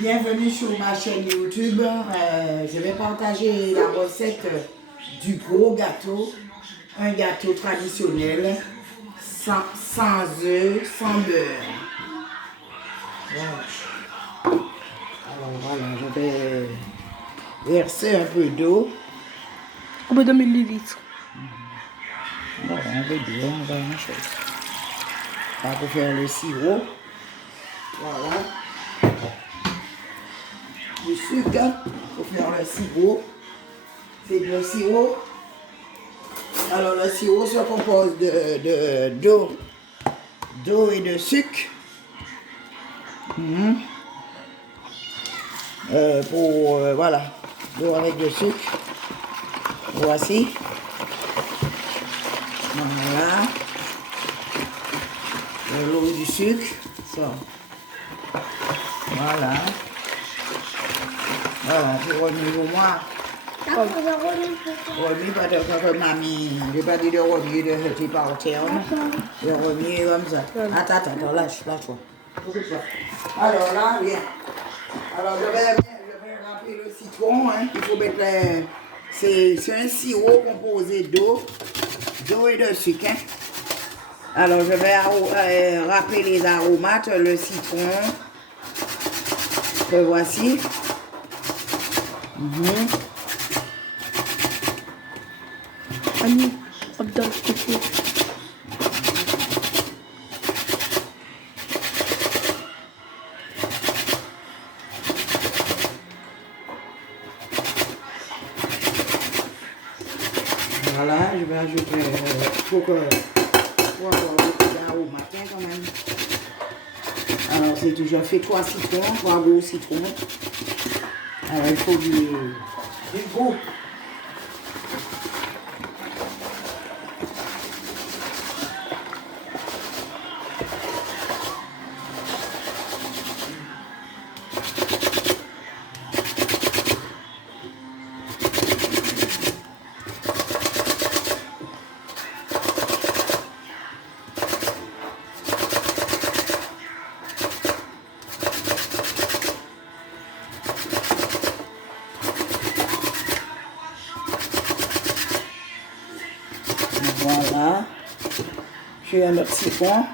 Bienvenue sur ma chaîne YouTube. Je vais partager la recette du gros gâteau. Un gâteau traditionnel sans œufs, sans beurre. Voilà. Alors voilà, je vais verser un peu d'eau. Combien de millilitres? Bon, un peu d'eau, on va une chose. Ça pour faire le sirop. Voilà. Du sucre pour faire le sirop. C'est le sirop. Alors le sirop se compose d'eau et de sucre. Voilà, l'eau avec le sucre. Voici. Voilà. De l'eau et du sucre. Ça. Voilà. Voilà, pour remuer pour moi. Remuer pas de mamie. Je vais pas dire de remuer de jeter par terre. De remuer comme ça. Attends, lâche-toi. Alors là, viens. Alors je vais remplir le citron. Hein. Il faut mettre c'est un sirop composé d'eau et de sucre. Hein. Alors je vais râper les aromates, le citron. Que voici. Annie, Abdel, ok. Voilà, je vais ajouter pour avoir beaucoup d'aromates quand même. Alors c'est toujours fait 3 citrons, 3 gros citrons. Alors il faut du goût. Voilà. J'ai un autre citron.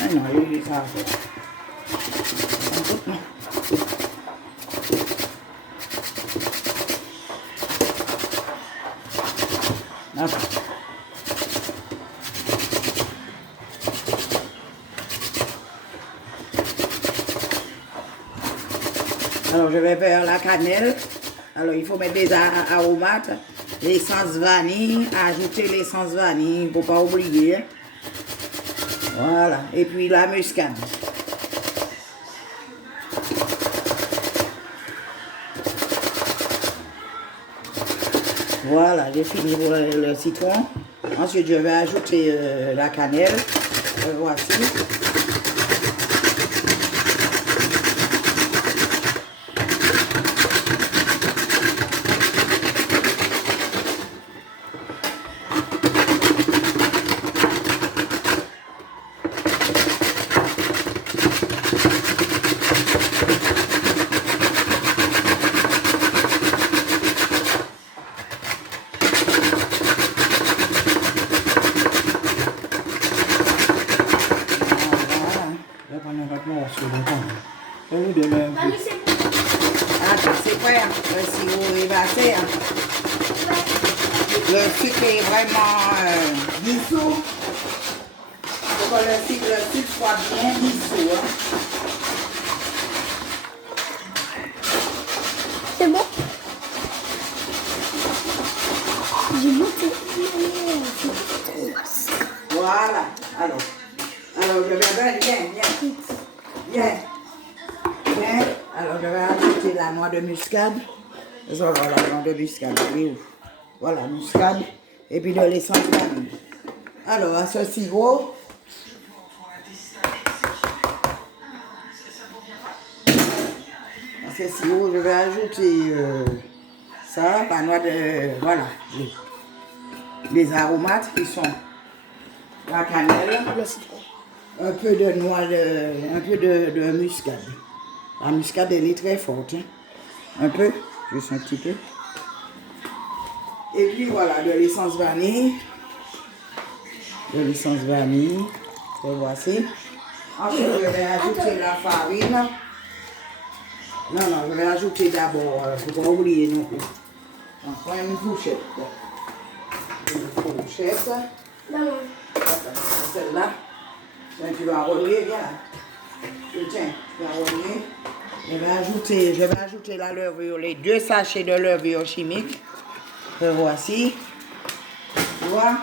Ah non, il est ça. Alors je vais faire la cannelle. Alors il faut mettre des aromates, l'essence vanille, ajouter l'essence vanille, il ne faut pas oublier. Hein. Voilà, et puis la muscade. Voilà, j'ai fini pour le citron. Ensuite je vais ajouter la cannelle. Voici. Attends, c'est prêt, hein? Le sirop est passé. Hein? Le sucre est vraiment dissous. Il faut que le sucre soit bien dissous. Hein? C'est bon? J'ai monté. Voilà. Alors je vais viens. Alors je vais ajouter la noix de muscade. Voilà, la noix de muscade. Oui. Voilà, muscade. Et puis de l'essence vanille. Alors à ce sirop, je vais ajouter ça, la noix de. Voilà. Les aromates qui sont la cannelle, Le citron. un peu de noix, un peu de muscade. La muscade, elle est très forte. Hein. Un peu, juste un petit peu. Et puis voilà, de l'essence vanille. De l'essence vanille. Et voici. Ensuite, je vais ajouter la farine. Non, je vais ajouter d'abord, il ne faut pas oublier non plus. On prend une fourchette. Une fourchette. Celle-là. Tu vas enrouler, viens. Tiens, tu vas enrouler. Je vais ajouter la levure, les 2 sachets de levure chimique. Que voici. Tu vois?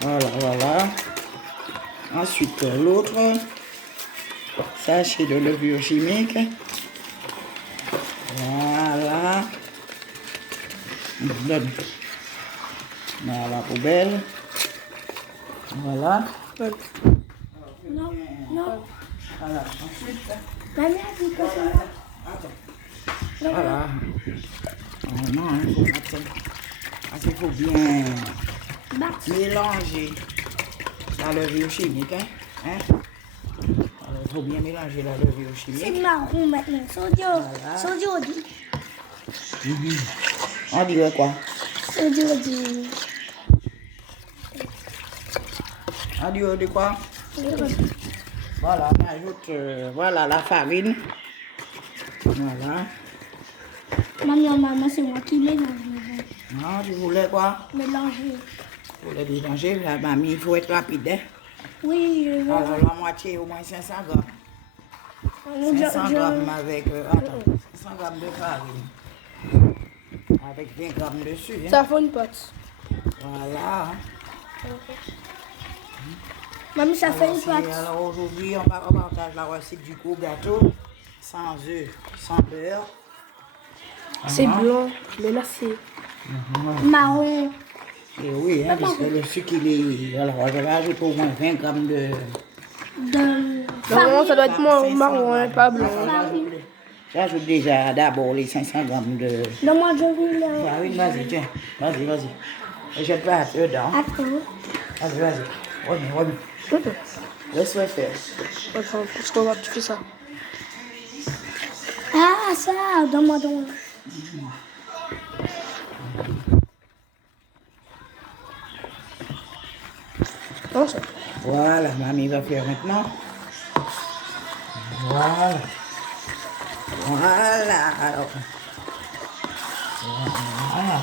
Voilà. Ensuite, l'autre sachet de levure chimique. Voilà. Donne. Dans la poubelle. Voilà. Non. Voilà. Ensuite. Maman, elle dit que Voilà. Oh non, il faut mettre ça. Il faut bien mélanger la levure chimique. Hein? Alors, il faut bien mélanger la levure c'est chimique. marron maintenant. Sodio dit. On dirait quoi? Sodio dit. On dirait quoi? Voilà, on ajoute voilà, la farine. Voilà. Maman, c'est moi qui mélange. Non, tu voulais quoi? Mélanger. Tu voulais mélanger, la mamie, il faut être rapide. Hein? Oui, je veux. Alors, la moitié, au moins 500 grammes. 500 grammes avec, 500 grammes de farine. Avec 20 grammes dessus. Hein? Ça fait une pâte. Voilà. Mamie, ça fait une pâte. Alors aujourd'hui, on partage la recette du gros gâteau. Sans œufs, sans beurre. C'est blanc, mais là c'est marron. Et oui, hein, parce que le sucre, il est... Alors, je vais ajouter au moins 20 grammes de... Normalement, ça doit être marron, hein, pas blanc. J'ajoute déjà d'abord les 500 grammes de... Non, moi je veux le... Farine, vas-y, tiens. Vas-y. Et je vais mettre dedans. Attends. Vas-y. Remets. Laisse-le faire. Attends, pourquoi tu fais ça? Ah, ça, donne-moi. Non, ça. Voilà, mamie va faire maintenant. Voilà. Alors. Voilà.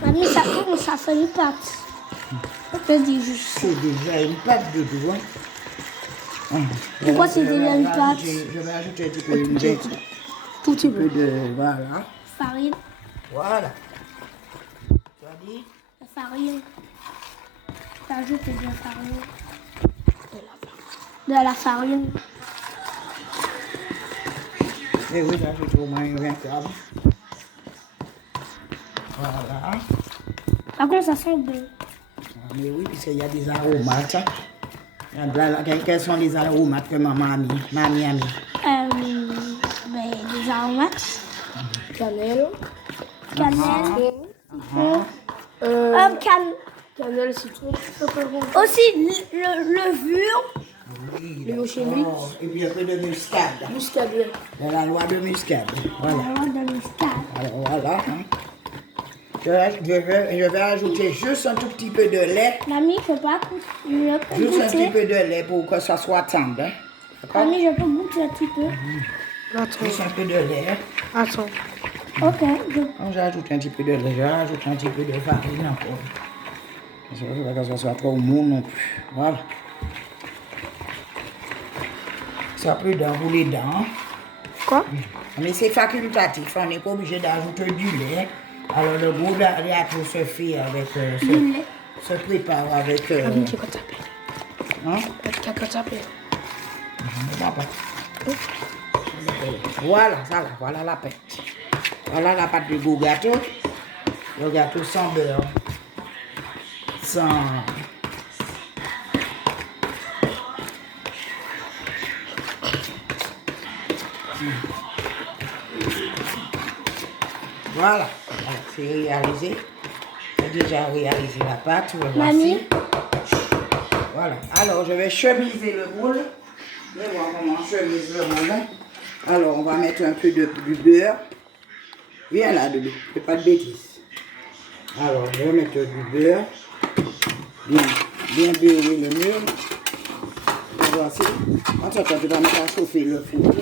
Mamie, ça fait une pâte. Je dis juste. C'est déjà une pâte de doigt. Pourquoi c'est déjà une pâte? Je vais ajouter un petit peu Tout petit peu. de... Voilà. Farine. Voilà. Tu as dit? La farine. J'ajoute de la farine. De la farine. Et oui, j'ajoute au moins 20 grammes. Voilà. Par contre, ça sent bon. Mais oui, puisqu'il y a des aromates. Quels sont les aromates que maman a mis? Mamie a mis. Des aromates. Cannelle. Cannelle, citron. Aussi, levure. Oui, L'eau chimique. et puis un peu de muscade. Muscade. De la loi de muscade. Voilà. De muscade. Alors voilà. Hein. Je vais ajouter juste un tout petit peu de lait. Mamie, je peux pas goûter. Juste un petit peu de lait pour que ça soit tendre. Hein. D'accord? Mamie, je peux goûter un petit peu. Attends. Juste un peu de lait. Attends. Ok. J'ajoute un petit peu de lait. J'ajoute un petit peu de farine encore. Je ne veux pas que ça soit trop mou non plus. Voilà. Ça peut d'enrouler dedans. Quoi? Mais c'est facultatif. On n'est pas obligé d'ajouter du lait. Alors le gros gâteau se fait avec... se prépare avec... Mamie, tu vas taper. Hein? Tu vas taper. Voilà, ça là, voilà la pâte. Voilà la pâte du gros gâteau. Le gâteau sans beurre. Sans... Voilà, c'est réalisé. J'ai déjà réalisé la pâte. Le voici. Mamie. Voilà. Alors, je vais chemiser le moule. Je vais voir comment on chemise le moule. Alors, on va mettre un peu de beurre. Viens là, Doudou. Fais pas de bêtises. Alors, je vais mettre du beurre. Bien beurrer le moule. Voici. Attends, tu vas mettre à chauffer le four.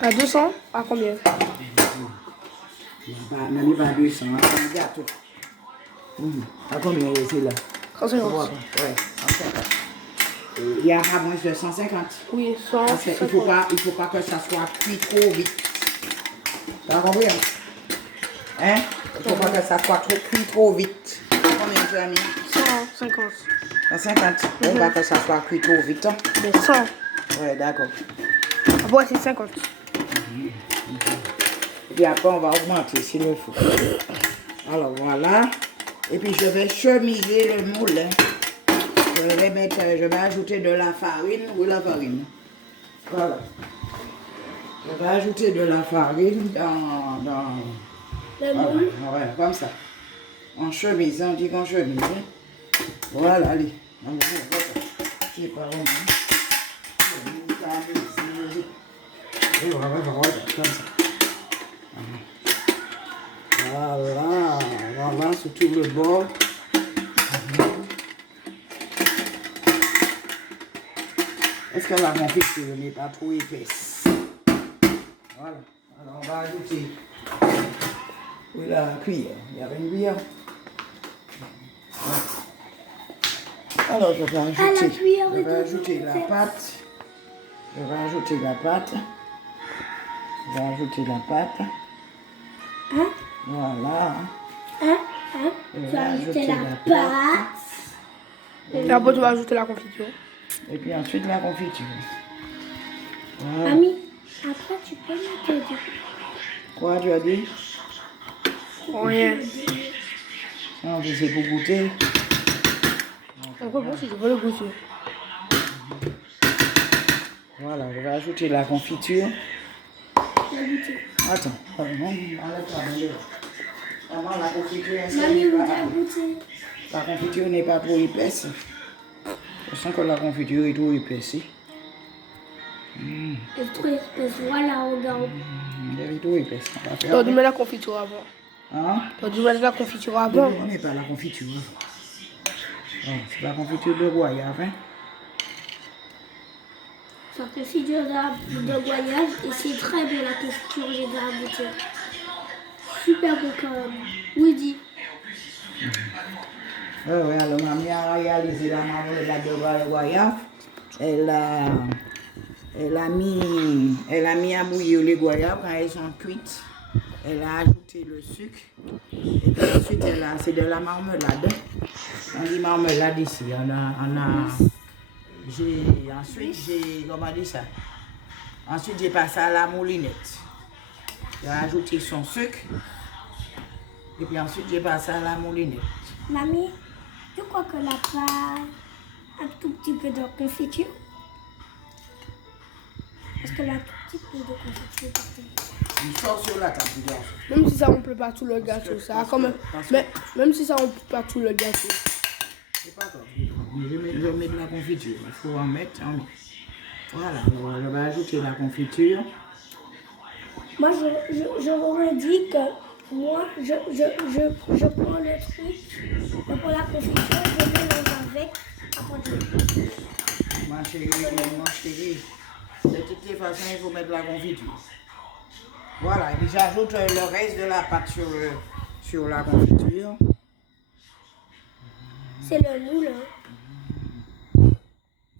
À 200? À combien? Mamie va 200, c'est un gâteau. À combien c'est là? 150. Ouais, 150. Il y a à moins de 150. Oui, Parce qu'il 150. ne faut pas que ça soit cuit trop vite. Tu as compris? Hein? Il ne faut pas que ça soit cuit trop vite. Combien tu as mis? 150. 150. Il ne faut pas que ça soit cuit trop vite. Hein? Mais 100. Ouais, d'accord. Après, c'est 50. Et puis après, on va augmenter s'il le faut. Alors voilà. Et puis je vais chemiser le moule. Hein. Je vais ajouter de la farine. Où est la farine? Voilà. Je vais ajouter de la farine dans Le voilà, moule. ouais, comme ça. En chemise, on dit qu'on chemise. Hein. Voilà, allez. Je sais pas vraiment. Et voilà, comme ça. Voilà, sur tout le bord. Est-ce que la confiture n'est pas trop épaisse? Voilà. Alors on va ajouter la cuillère. Il y avait une cuillère. Alors je vais ajouter la pâte. Je vais ajouter la pâte. Je vais ajouter la pâte. Hein? Voilà. Tu vas ajouter la pâte. Et après, tu vas ajouter la confiture. Et puis ensuite la confiture. Voilà. Mamie, après tu peux mettre du... Quoi tu as dit? Rien. Non, c'est pour goûter. Encore bon, si je veux le goûter. Voilà, je vais ajouter la confiture. Attends, enlève-toi dans le... Vraiment, la confiture, Mamie, vous avez goûté. la confiture n'est pas trop épaisse. Je sens que la confiture est trop épaisse. C'est trop espèce. Voilà, regarde. Elle est trop épaisse. On va Tu faire... as dû mettre la confiture avant. Hein? Tu as dû mettre la confiture avant. On n'est pas la confiture. Oh, c'est la confiture de goyave, hein? Ça fait figure de voyage et c'est très bien la confiture, j'ai déjà goûté. Super bon quand même. Oui, dis. Oui, alors mamie a réalisé la marmelade de goyave. Elle a mis à bouillir les goyaves quand elles sont cuites. Elle a ajouté le sucre. Et puis ensuite, c'est de la marmelade. On dit marmelade ici. Comment dire ça? Ensuite, j'ai passé à la moulinette. J'ai ajouté son sucre. Et puis ensuite, j'ai passé à la moulinette. Mamie, tu crois que la pâte un tout petit peu de confiture? Parce que là, tout petit peu de confiture. Il sort sur la table, garçon. Même si ça ne plaît pas tout le gâteau, ça a quand même. Mais même si ça ne plaît pas tout le gâteau. C'est pas grave. Je mets de la confiture. Il faut en mettre. Voilà, je vais ajouter la confiture. Moi, je m'aurais dit que moi, je prends le truc, je prends la confiture, je mélange avec. Après, Ma chérie, de toutes les façons, il faut mettre la confiture. Voilà, et puis j'ajoute le reste de la pâte sur la confiture. c'est le moule. Hein.